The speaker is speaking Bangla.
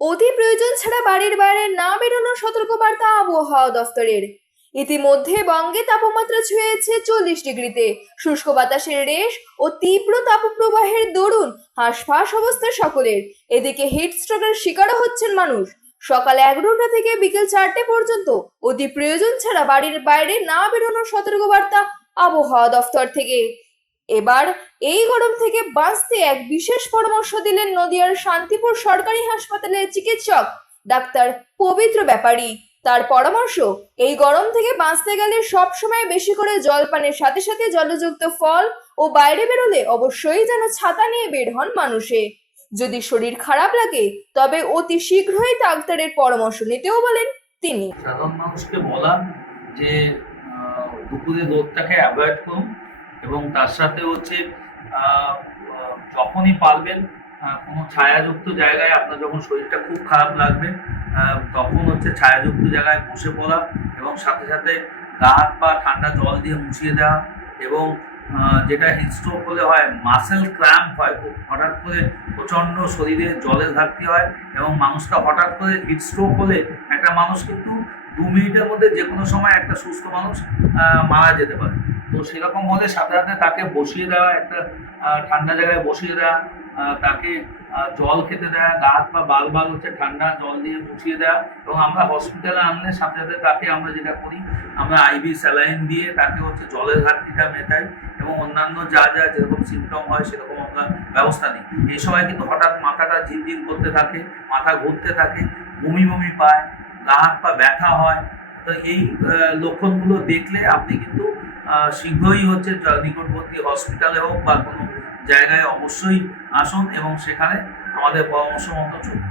অতি প্রয়োজন ছাড়া বাড়ির বাইরে না বেরোনোর সতর্কবার্তা আবহাওয়া দফতরের। ইতিমধ্যে বঙ্গে তাপমাত্রা ছুঁয়েছে চল্লিশ ডিগ্রিতে। শুষ্ক বাতাসের রেশ ও তীব্র তাপপ্রবাহের দরুন হাঁসফাঁস অবস্থা সকলের। এদিকে হিট স্ট্রোকের শিকারও হচ্ছেন মানুষ। সকাল এগারোটা থেকে বিকেল চারটে পর্যন্ত অতি প্রয়োজন ছাড়া বাড়ির বাইরে না বেরোনোর সতর্কবার্তা আবহাওয়া দফতর থেকে। এবার এই গরম থেকে বাঁচতে এক বিশেষ পরামর্শ দিলেন নদিয়ার শান্তিপুর সরকারি হাসপাতালের চিকিৎসক ডাক্তার পবিত্র ব্যাপারী। তার পরামর্শ, এই গরম থেকে বাঁচতে গেলে সব সময় বেশি করে জল পানের সাথে সাথে জলযুক্ত ফল ও বাইরে বেরোলে অবশ্যই যেন ছাতা নিয়ে বের হন মানুষে। যদি শরীর খারাপ লাগে, তবে অতি শীঘ্রই ডাক্তারের পরামর্শ নিতেও বলেন তিনি। সাধারণ মানুষকে বলা যে দুপুরে রোদটাকে অ্যাভয়েড করুন। এবং তার সাথে হচ্ছে যখনই পারবেন কোনো ছায়াযুক্ত জায়গায় আপনার যখন শরীরটা খুব খারাপ লাগবে তখন হচ্ছে ছায়াযুক্ত জায়গায় বসে পড়া এবং সাথে সাথে গা হাত পা ঠান্ডা জল দিয়ে মুছিয়ে দেওয়া এবং যেটা হিটস্ট্রোক হলে হয় মাসেল ক্র্যাম্প হয়। হঠাৎ করে প্রচণ্ড শরীরে জলের ঘাটতি হয় এবং মানুষটা হঠাৎ করে হিটস্ট্রোক হলে একটা মানুষ কিন্তু দু মিনিটের মধ্যে যে কোনো সময় একটা সুস্থ মানুষ মারা যেতে পারে। তো সেরকম হলে সাথে সাথে তাকে বসিয়ে দেওয়া, একটা ঠান্ডা জায়গায় বসিয়ে দেওয়া তাকে জল খেতে দেওয়া, গা হাত পা বারবার হচ্ছে ঠান্ডা, জল দিয়ে মুছিয়ে দেওয়া এবং আমরা হসপিটালে আনলে সাথে সাথে তাকে আমরা যেটা করি, আমরা আইভি স্যালাইন দিয়ে তাকে হচ্ছে জলের ঘাটতিটা মেটাই এবং অন্যান্য যা যা যেরকম সিমটম হয় সেরকম আমরা ব্যবস্থা নিই। এই সময় কিন্তু হঠাৎ মাথাটা ঝিমঝিম করতে থাকে, মাথা ঘুরতে থাকে, বমি বমি পায়, গা হাত পা ব্যথা হয়। তো এই লক্ষণগুলো দেখলে আপনি কিন্তু শীঘ্রই হচ্ছে নিকটবর্তী হসপিটালে হোক বা কোনো জায়গায় অবশ্যই আসুন এবং সেখানে আমাদের পরামর্শ মতো চলুন।